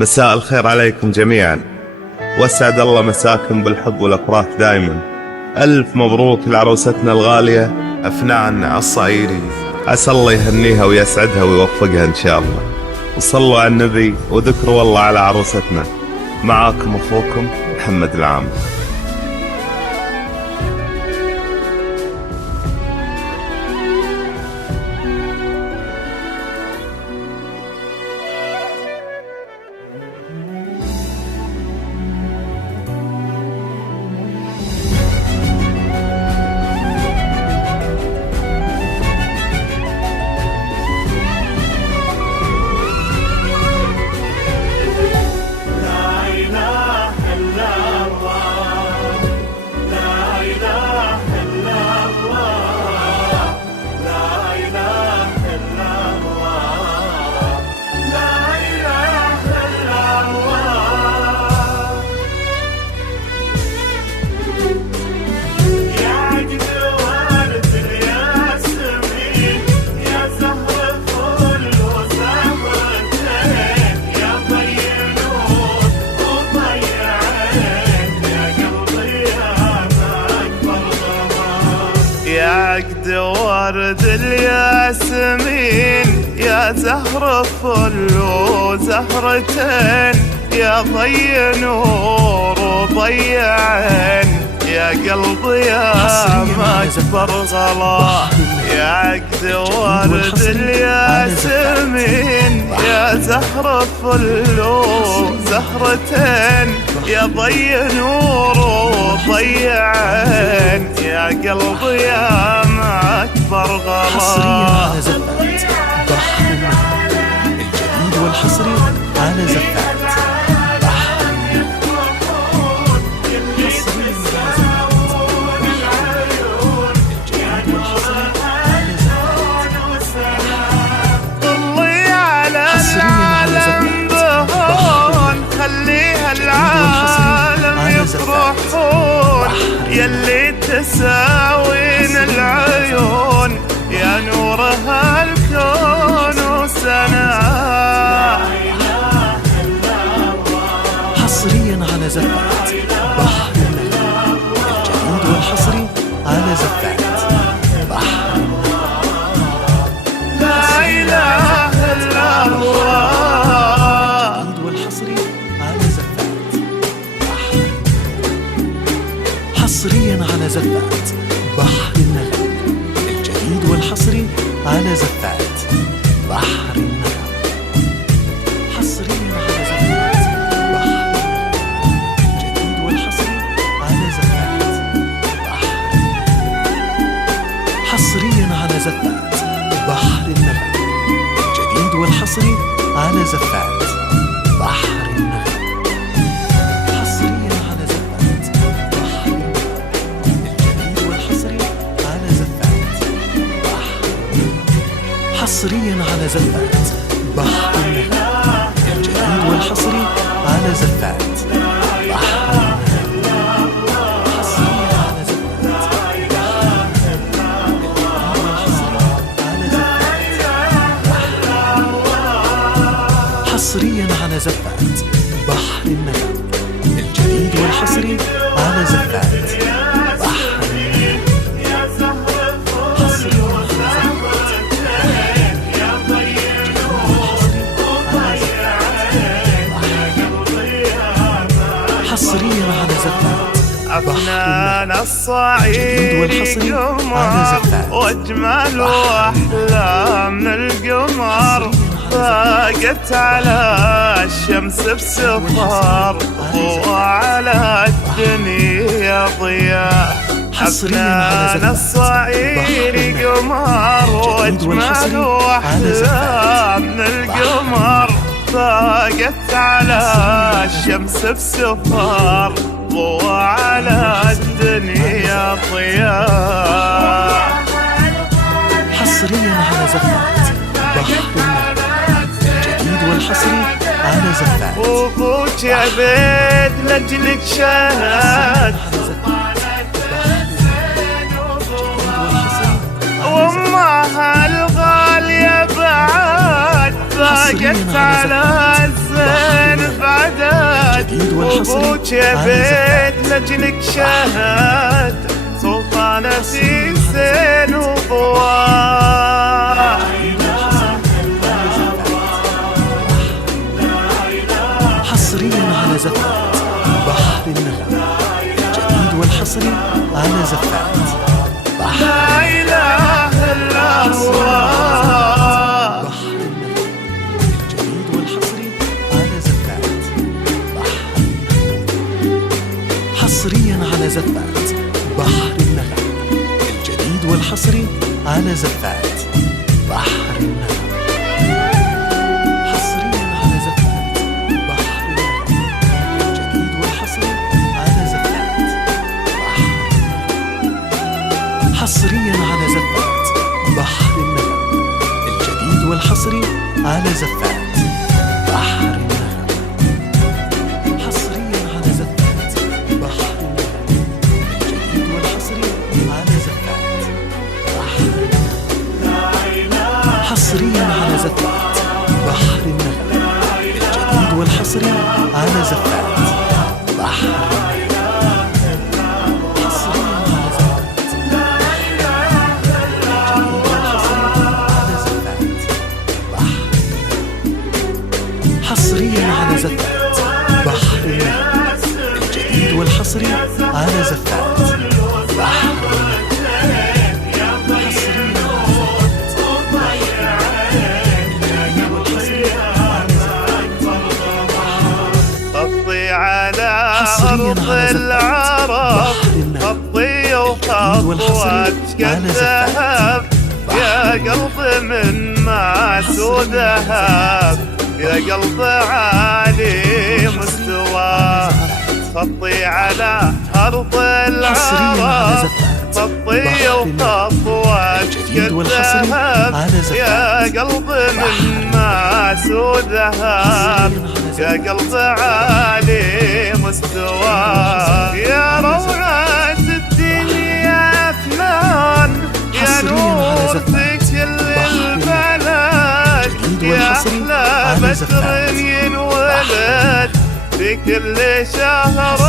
مساء الخير عليكم جميعا، واسعد الله مساكم بالحب والافراح دائما. الف مبروك لعروستنا الغالية أفنان الصعيري، عسى الله يهنيها ويسعدها ويوفقها ان شاء الله. وصلوا على النبي وذكروا الله على عروستنا. معاكم اخوكم محمد العامر. يا عقد ورد الياسمين، يا زهر فل وزهرتين، يا ضي نور وضي عين، يا قلبي يا ما اكبر غلا. يا عقد ورد الياسمين، يا زهر فل وزهرتين، يا ضي نور وضي عين، يا قلبي يا ما اكبر غلا. حصريا على زفات بحر النهر، الجديد والحصري على زفات بحر طلي على العالم بهون، خليها العالم يفرحون، يلي تساوين العيون، يا نورها الكون وسنا. حصريا على زفات بحر النهر، الجديد والحصري على زفات بحر لا إله إلا الله، الجديد والحصري على زفات بحر. حصريا على زفات بحر النغم، الجديد والحصري على زفات بحر النغم. حصريا على زفات بحر الجديد والحصري على زفات بحر. حصريا على زفات بحر النغم، الجديد والحصري على زفات بحر النغم. حصريا على زفات بحر الجديد والحصري على زفات بحر. حصريا على زفات بحر النغم، الجديد والحصري على زفات بحر. حصريا على زفات بحر النغم، الجديد والحصري على زفات بحر النغم. حصريا على زفات أفنان الصعيري قمر، واجمل واحلى من القمر، فاقت على الشمس بسفر، وعلى الدنيا ضياء. أفنان الصعيري قمر، واجمل واحلى من القمر، فاقت على الشمس بسفر، وعلى الدنيا ضياء. حصريا على زفات بحر النغم، الجديد والحصري على زفات. وابوك عبيد لاجلك شهد، وامها الغالية بعد فاقت على الزين والحصري أبوك يا بيت لجلك شهد سلطانة في زين وضواه. حصريا على زفات بحر النغم الجديد والحصري على زفات بحر لا إله إلا الله. بحر النغم الجديد والحصري على زفات بحر. حصريا على زفات بحر النغم الجديد والحصري على زفات بحر النغم. حصريا على زفات بحر النغم الجديد والحصري على زفات بحر. حصريا على زفات بحر النغم الجديد والحصري على زفات بحر النغم. حصريا على زفات بحر النغم الجديد والحصري على زفات بحر النغم. حصريا على زفات بحر النغم الجديد والحصري على زفات بحر. حصريا على زفات بحر النغم الجديد والحصري على زفات بحر. خطي على أرض العرب خطي وخطواتك الذهب يا قلب من ماس وذهب يا قلب عالي مستوى. خطي على أرض العرب خطي وخطواتك الذهب يا قلب من ماس وذهب يا قلب عالي مستوى. يا روعة الدنيا أفنان يا نور في كل البلد يا أحلى بدر ينولد في كل شهر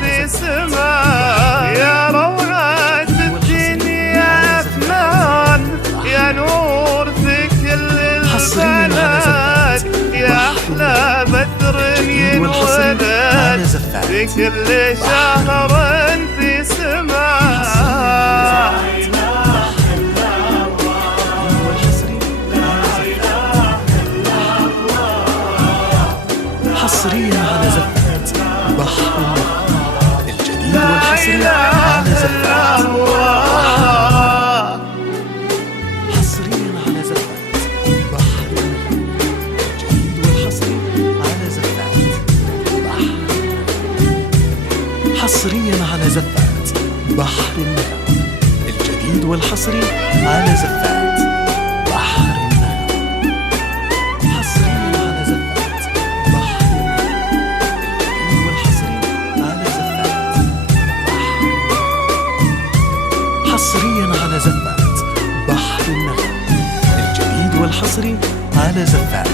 في سماء. يا روعة الدنيا أفنان يا نور في كل البلد يا أحلى بدر ينولد في كل شهر في سماء. حصريا على زفات بحر النغم الجديد والحصري على زفات. حصريا على زفات بحر النغم الجديد والحصري على زفات بحر. حصريا على زفات بحر النغم الجديد والحصري على زفات بحر النغم. حصريا على زفات بحر النغم الجديد والحصري على زفات بحر النغم. حصريا على زفات بحر النغم الجديد والحصري على زفات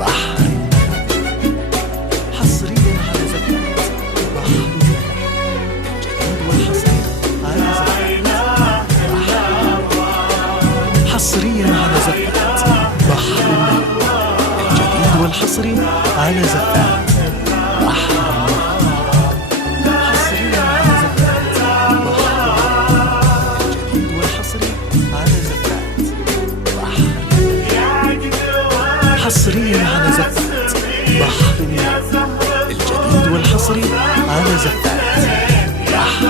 بحر. حصريا على زفات بحر النغم الجديد والحصري على زفات بحر النغم. حصريا على زفات بحر الجديد والحصري على زفات بحر. حصريا على زفات بحر النغم الجديد والحصري على زفات بحر.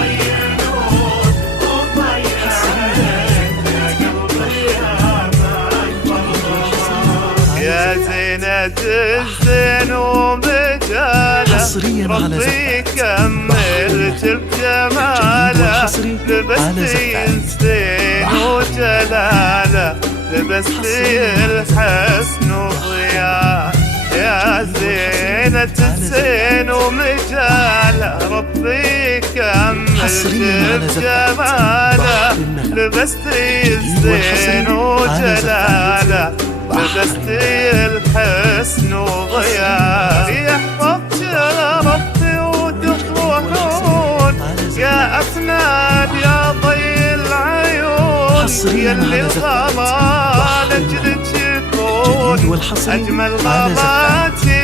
يا زينة الزين ومجاله حصريا على ربي زفات كملت بجماله لبستي الزين وجلاله لبستي الحسن وضياء. يا زينة الزين ومجاله ربي كملت بجماله لبستي الزين وجلاله لبستي الحسن وضياء. يحفظك يا رب حصريا يلي على زفات الغلا بحر لجلك النغم. يكون جديد والحصري أجمل على زفات. غاباتي